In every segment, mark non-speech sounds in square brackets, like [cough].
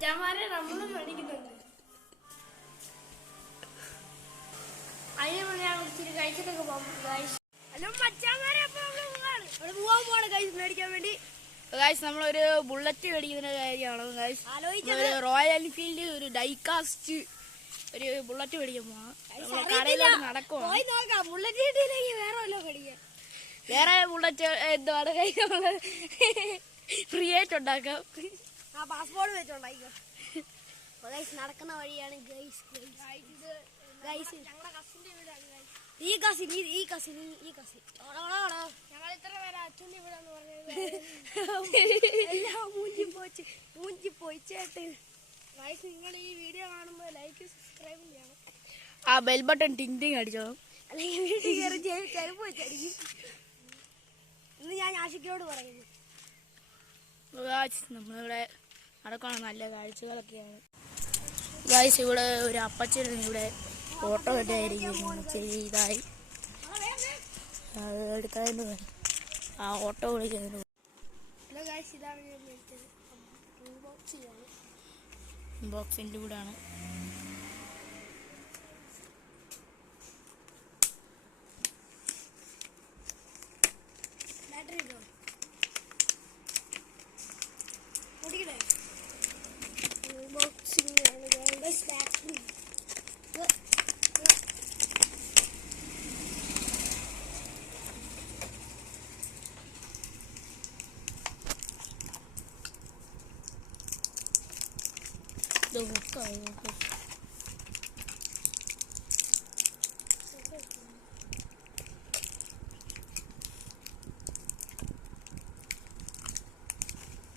മച്ചാമാരെ നമ്മളും മേടിക്കുന്നുണ്ട്. അതിന് ഞാൻ ഇച്ചിരി കഴിച്ചിട്ടൊക്കെ പോകും ഗായ്സ് നമ്മളൊരു ബുള്ളറ്റ് മേടിക്കുന്ന കാര്യമാണ് ഗായ്സ് റോയൽ എൻഫീൽഡ് ഒരു ഡൈകാസ്റ്റ് ഒരു ബുള്ളറ്റ് മേടിക്കാൻ പോവാം. കടയിലോട്ട് നടക്കുവാണ്. വേറെ ബുള്ളറ്റ് എന്താണ് ഫ്രീ ആയിട്ട് ഉണ്ടാക്കാം. ആ പാസ്പോർട്ട് വെച്ചോണ്ടായിക്കോ ഗൈസ് നടക്കുന്ന വഴിയാണ് ഗൈസ് ഗൈസ് ഈ കസിൻ ഈ ഈ കസിൻ ഈ കസിൻ ഞങ്ങൾ ഇത്ര പേര് അച്ഛന്റെ വീടാന്ന് പറഞ്ഞത്. എല്ലാം മൂഞ്ചി പോച്ച് മൂഞ്ചി പോയിച്ചേട്ട് ഗൈസ് നിങ്ങൾ ഈ വീഡിയോ കാണുമ്പോൾ ലൈക്ക് സബ്സ്ക്രൈബ് ചെയ്യണം. ആ ബെൽ ബട്ടൺ ടിങ് ടിങ് അടിച്ചോ. അല്ലെങ്കിൽ വീട്ടിൽ കയറി [laughs] ചെരുപ്പ് വെച്ചടിക്കും ഇന്ന് ഞാൻ ആഷിക്കോട് പറയുന്നു. നമ്മളിവിടെ നടക്കുകയാണ് നല്ല കാഴ്ചകളൊക്കെയാണ്. ഗായ്സ് ഇവിടെ ഒരു അപ്പച്ചൻ ഇവിടെ ഫോട്ടോ ഇട്ടായിരിക്കും ചെയ്തായി എടുത്തതിന് ആ ഓട്ടോ വിളിക്കുന്നതിന് ഹലോ ഇതാണ് ഞാൻ മേടിച്ചത് ചെയ്യാണ് കൂടെയാണ് ഇത് ബുക്കായി നോക്ക്.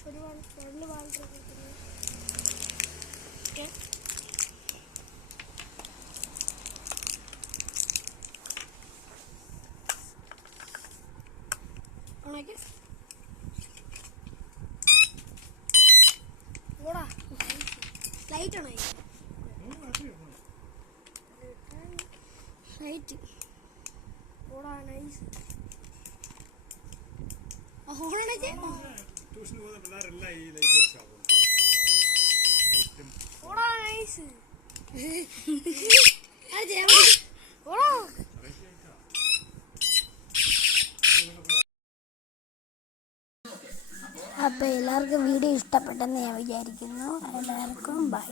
ഒരു രണ്ട് ബാറ്ററി ലൈറ്റ് ആണോ? ലൈറ്റ് ഓടാ നൈസ് ഓണാണേ ട്യൂഷന് പോകുന്ന പിള്ളേരെല്ലാം ഈ ലൈറ്റ് വെച്ചാ പോകുന്നത് ലൈറ്റും ഓടാ നൈസ് ഓടാ അപ്പോൾ എല്ലാവർക്കും വീഡിയോ ഇഷ്ടപ്പെട്ടെന്ന് ഞാൻ വിചാരിക്കുന്നു. എല്ലാവർക്കും ബൈ